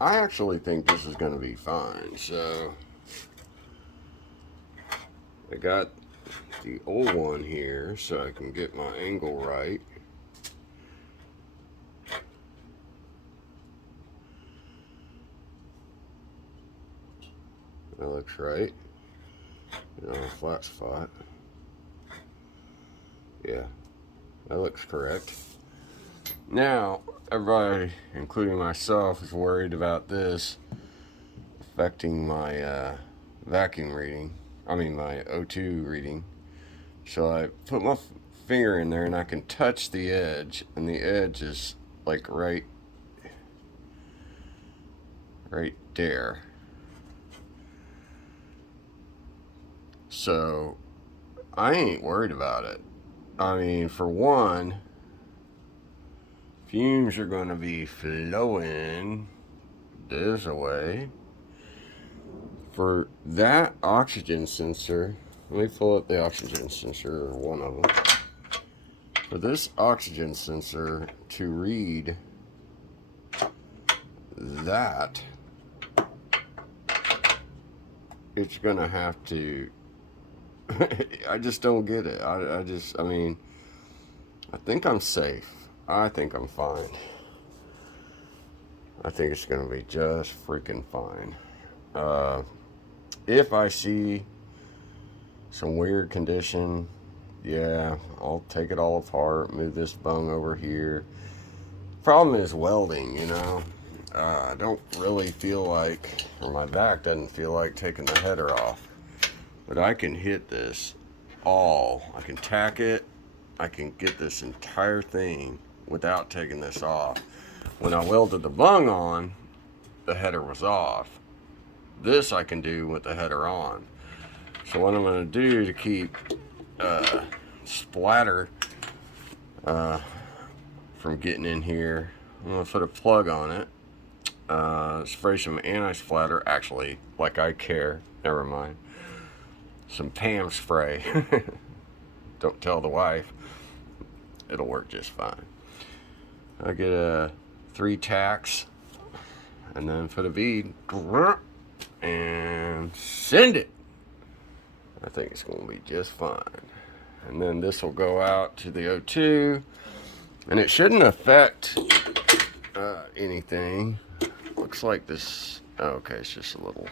I actually think this is going to be fine. So I got the old one here so I can get my angle right. That looks right. On a flat spot. Yeah, that looks correct. Now, everybody, including myself, is worried about this affecting my vacuum reading. I mean, my O2 reading. So I put my finger in there and I can touch the edge, and the edge is like right there. So I ain't worried about it. I mean, for one, fumes are going to be flowing this way. For that oxygen sensor, let me pull up the oxygen sensor, or one of them. For this oxygen sensor to read that, it's gonna have to I just don't get it. I mean, I think I'm safe. I think I'm fine. I think it's gonna be just freaking fine. If I see some weird condition, yeah, I'll take it all apart, move this bung over here. Problem is welding, you know. I don't really feel like, or my back doesn't feel like taking the header off. But I can hit this all. I can tack it. I can get this entire thing without taking this off. When I welded the bung on, the header was off. This I can do with the header on. So what I'm going to do to keep splatter from getting in here, I'm going to put a plug on it. Spray some anti-splatter. Actually, like I care. Never mind. Some Pam spray. Don't tell the wife. It'll work just fine. I get 3 tacks and then put a bead and send it. I think it's going to be just fine. And then this will go out to the O2, and it shouldn't affect anything. Looks like this. Oh, okay, it's just a little.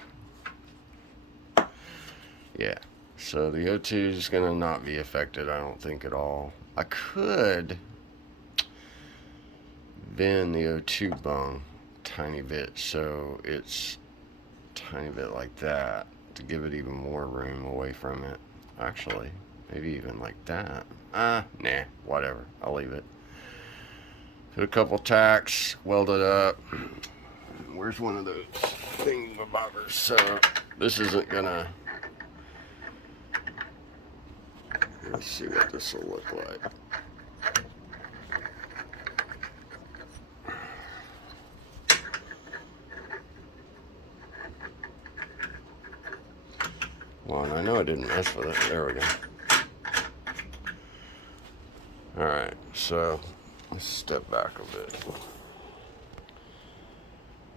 Yeah. So the O2 is going to not be affected, I don't think, at all. I could bend the O2 bung a tiny bit so it's a tiny bit like that to give it even more room away from it. Actually, maybe even like that. Nah, whatever. I'll leave it. Put a couple tacks, weld it up. Where's one of those thingamabobbers? So this isn't gonna. Let's see what this will look like. Well, and I know I didn't mess with it. There we go. Alright, so let's step back a bit.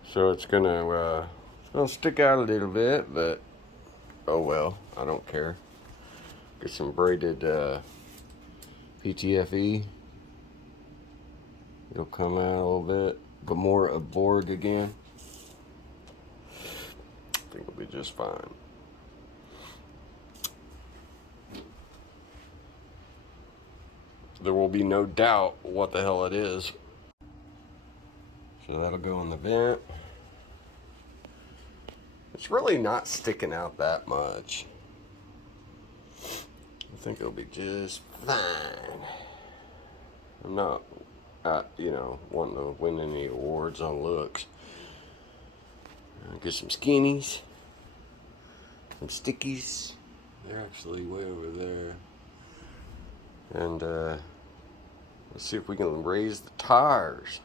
So it's gonna stick out a little bit, but oh well, I don't care. Get some braided PTFE. It'll come out a little bit, but more of Borg again. I think it'll be just fine. There will be no doubt what the hell it is. So that'll go in the vent. It's really not sticking out that much. I think it'll be just fine. I'm not, wanting to win any awards on looks. Get some skinnies, some stickies. They're actually way over there. And let's see if we can raise the tires.